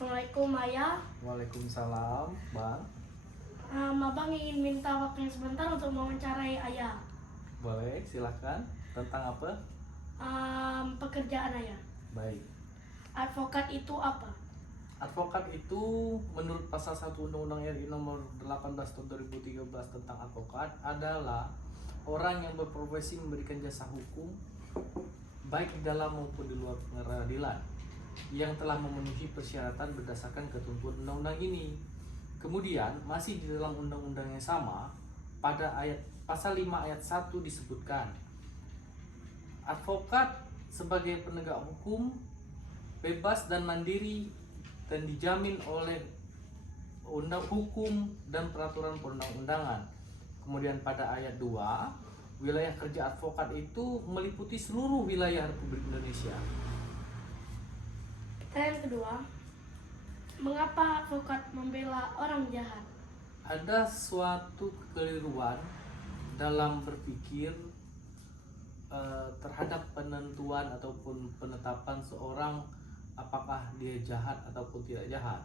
Assalamualaikum Ayah. Waalaikumsalam, Bang. Abang ingin minta waktunya sebentar untuk mewawancarai Ayah. Boleh, silahkan. Tentang apa? Pekerjaan Ayah. Baik. Advokat itu apa? Advokat itu menurut pasal 1 Undang-Undang RI nomor 18 tahun 2013 tentang advokat adalah orang yang berprofesi memberikan jasa hukum baik di dalam maupun di luar pengadilan yang telah memenuhi persyaratan berdasarkan ketentuan undang-undang ini. Kemudian masih di dalam undang-undang yang sama pada pasal 5 ayat 1 disebutkan advokat sebagai penegak hukum bebas dan mandiri dan dijamin oleh undang hukum dan peraturan perundang-undangan. Kemudian pada ayat 2, wilayah kerja advokat itu meliputi seluruh wilayah Republik Indonesia. Pertanyaan kedua, mengapa advokat membela orang jahat? Ada suatu kekeliruan dalam berpikir terhadap penentuan ataupun penetapan seorang apakah dia jahat ataupun tidak jahat.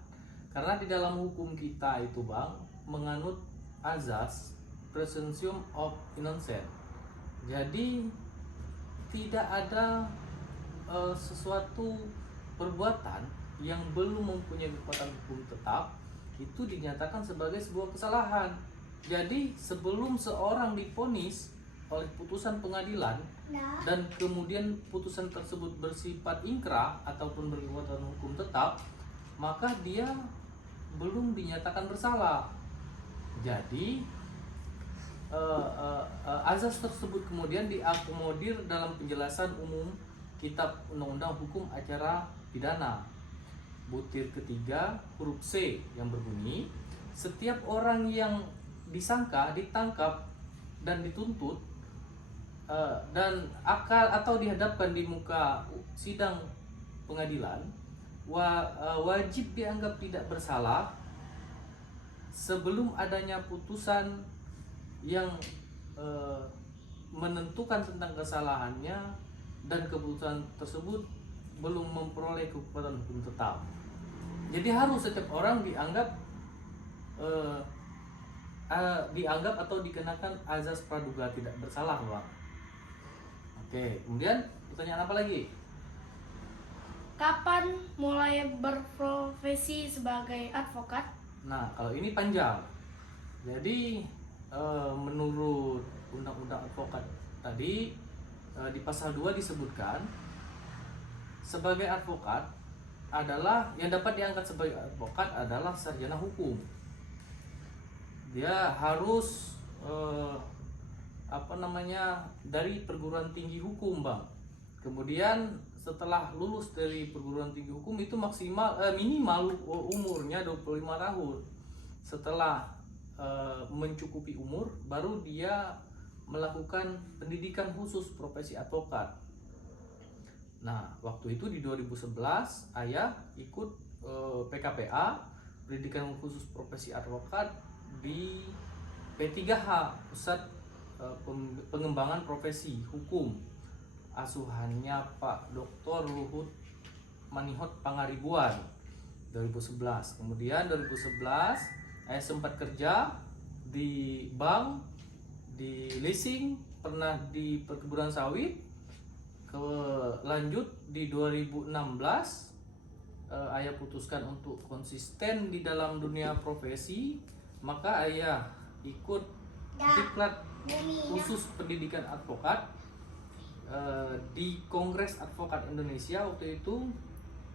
Karena di dalam hukum kita itu, Bang, menganut azas presumption of innocence. Jadi tidak ada sesuatu perbuatan yang belum mempunyai kekuatan hukum tetap itu dinyatakan sebagai sebuah kesalahan. Jadi sebelum seorang divonis oleh putusan pengadilan dan kemudian putusan tersebut bersifat ingkrah ataupun berkekuatan hukum tetap, maka dia belum dinyatakan bersalah. Jadi azas tersebut kemudian diakomodir dalam penjelasan umum Kitab Undang-Undang Hukum Acara Pidana butir ketiga huruf C yang berbunyi setiap orang yang disangka, ditangkap dan dituntut dan atau dihadapkan di muka sidang pengadilan wajib dianggap tidak bersalah sebelum adanya putusan yang menentukan tentang kesalahannya dan keputusan tersebut belum memperoleh kekuatan hukum tetap. Jadi harus setiap orang dianggap atau dikenakan azas praduga tidak bersalah, Bang. Oke, kemudian pertanyaan apa lagi? Kapan mulai berprofesi sebagai advokat? Nah, kalau ini panjang. Jadi menurut Undang-Undang Advokat tadi di pasal 2 disebutkan sebagai advokat adalah yang dapat diangkat sebagai advokat adalah sarjana hukum. Dia harus dari perguruan tinggi hukum, Bang. Kemudian setelah lulus dari perguruan tinggi hukum itu minimal umurnya 25 tahun. Setelah mencukupi umur baru dia melakukan pendidikan khusus profesi advokat. Nah, waktu itu di 2011 Ayah ikut PKPA, pendidikan khusus profesi advokat di P3H, Pusat Pengembangan Profesi Hukum, asuhannya Pak Dr. Luhut Manihot Pangaribuan 2011. Kemudian 2011 Ayah sempat kerja di bank, di leasing, pernah di perkebunan sawit. Lanjut di 2016 Ayah putuskan untuk konsisten di dalam dunia profesi, maka Ayah ikut diklat khusus pendidikan advokat di Kongres Advokat Indonesia. Waktu itu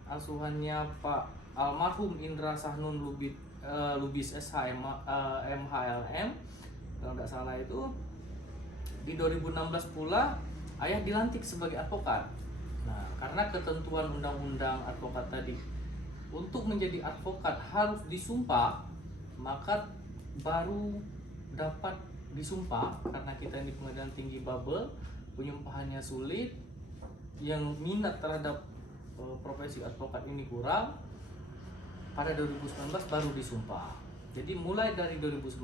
asuhannya Pak almarhum Indra Sahnun Lubis SH MHLM kalau nggak salah. Itu di 2016 pula Ayah dilantik sebagai advokat. Nah, karena ketentuan undang-undang advokat tadi untuk menjadi advokat harus disumpah, maka baru dapat disumpah. Karena kita di pengadilan tinggi bubble, penyumpahannya sulit, yang minat terhadap profesi advokat ini kurang. Pada 2019 baru disumpah. Jadi mulai dari 2019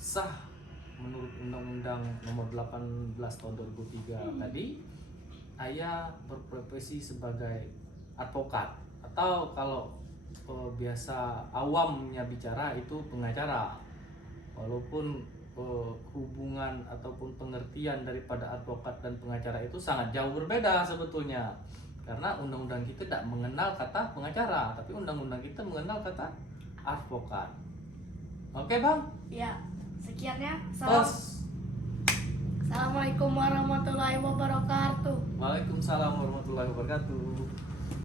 sah menurut Undang-Undang Nomor 18 Tahun 2003 tadi, Ayah berprofesi sebagai advokat atau kalau biasa awamnya bicara itu pengacara. Walaupun hubungan ataupun pengertian daripada advokat dan pengacara itu sangat jauh berbeda sebetulnya. Karena undang-undang kita tidak mengenal kata pengacara, tapi undang-undang kita mengenal kata advokat. Oke bang? Ya, sekian ya. Terus. Assalamualaikum warahmatullahi wabarakatuh. Waalaikumsalam warahmatullahi wabarakatuh.